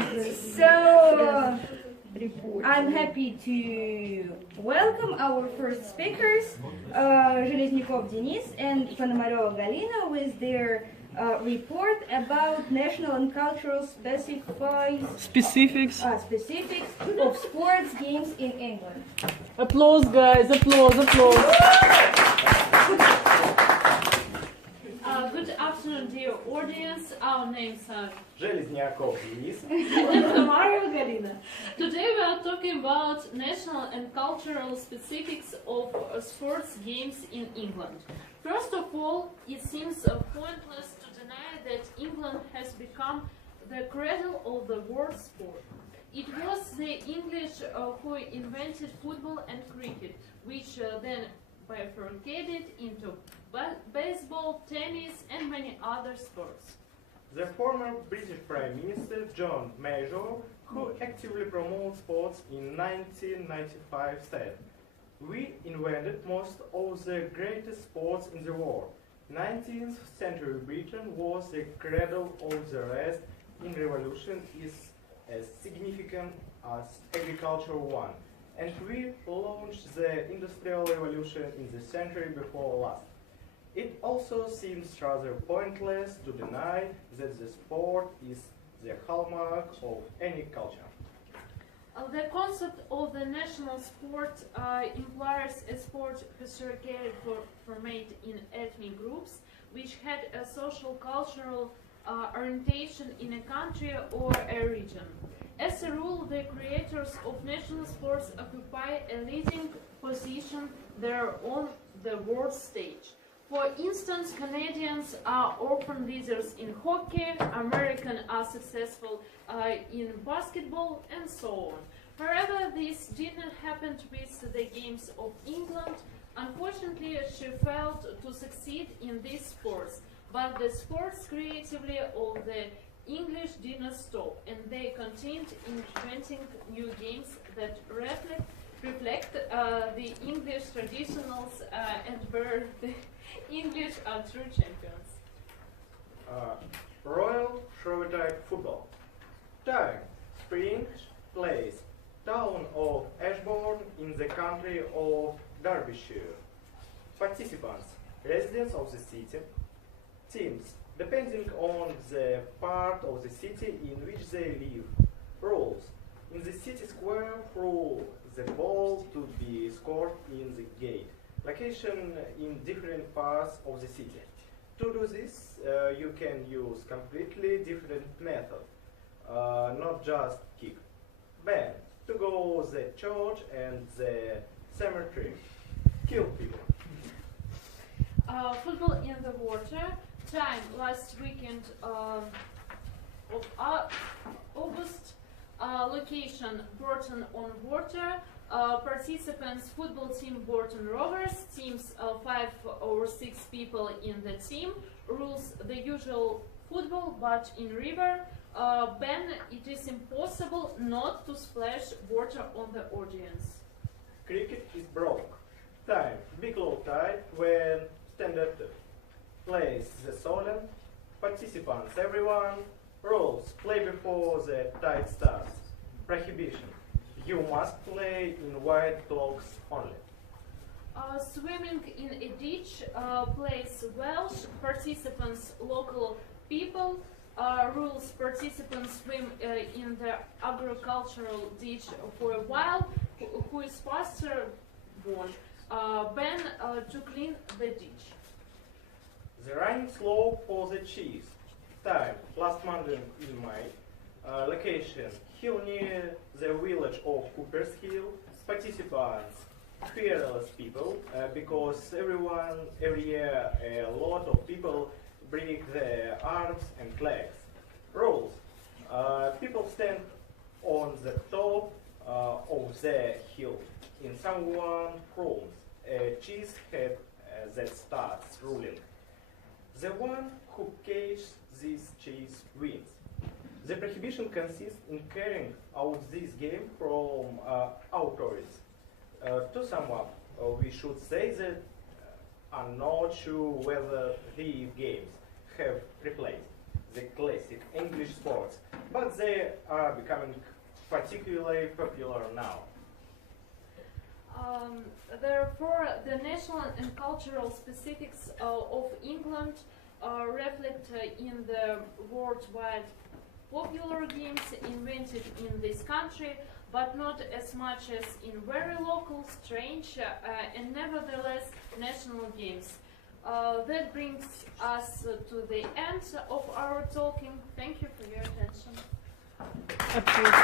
So, I'm happy to welcome our first speakers, Железняков Denis and Ponomareva Galina, with their report about national and cultural specifics of sports games in England. Applause, guys, applause. Good afternoon, dear audience. Our names are Железняков Denis and Ponomareva Galina. Today we are talking about national and cultural specifics of sports games in England. First of all, it seems pointless to deny that England has become the cradle of the world sport. It was the English who invented football and cricket, which then bifurcated into baseball, tennis, and many other sports. The former British Prime Minister John Major, who actively promotes sports in 1995, said, "We invented most of the greatest sports in the world. 19th century Britain was the cradle of the rest in revolution is as significant as agricultural one, and we launched the industrial revolution in the century before last. It also seems rather pointless to deny that the sport is the hallmark of any culture." The concept of the national sport implies a sport segregated format in ethnic groups, which had a social cultural orientation in a country or a region. As a rule, the creators of national sports occupy a leading position there on the world stage. For instance, Canadians are often leaders in hockey, Americans are successful in basketball, and so on. However, this didn't happen with the games of England. Unfortunately, she failed to succeed in these sports, but the sports creativity of the English didn't stop, and they continued inventing new games that reflect the English traditionals and where the English are true champions. Royal Shrovetide Football. Time, spring, place, town of Ashbourne in the county of Derbyshire. Participants, residents of the city. Teams, depending on the part of the city in which they live. Rules, in the city square, rule the ball to be scored in the gate. Location in different parts of the city. To do this, you can use completely different method, not just kick. Ban, to go the church and the cemetery. Kill people. Football in the water. Time, last weekend of August. Location, Burton on Water. Participants, football team Burton Rovers, teams 5 or 6 people in the team. Rules, the usual football but in river. Ban, it is impossible not to splash water on the audience. Cricket is broke. Time, big low tide when standard. Place, the solemn. Participants, everyone. Rules, play before the tide starts. Prohibition, you must play in white cloaks only. Swimming in a ditch, plays Welsh, participants local people. Rules, participants swim in the agricultural ditch for a while. Who is faster won. Ban, to clean the ditch. The running slope for the cheese. Time, last Monday in May. Location, hill near the village of Cooper's Hill. Participants, fearless people, because every year a lot of people break their arms and legs. Rules, people stand on the top of the hill. In someone's rooms, a cheese head that starts ruling. The one who catches this cheese wins. The prohibition consists in carrying out this game from outdoors. To sum up, we should say that I'm not sure whether these games have replaced the classic English sports, but they are becoming particularly popular now. Therefore, the national and cultural specifics of England reflect in the worldwide popular games invented in this country, but not as much as in very local, strange, and nevertheless national games. That brings us to the end of our talking. Thank you for your attention. Applause.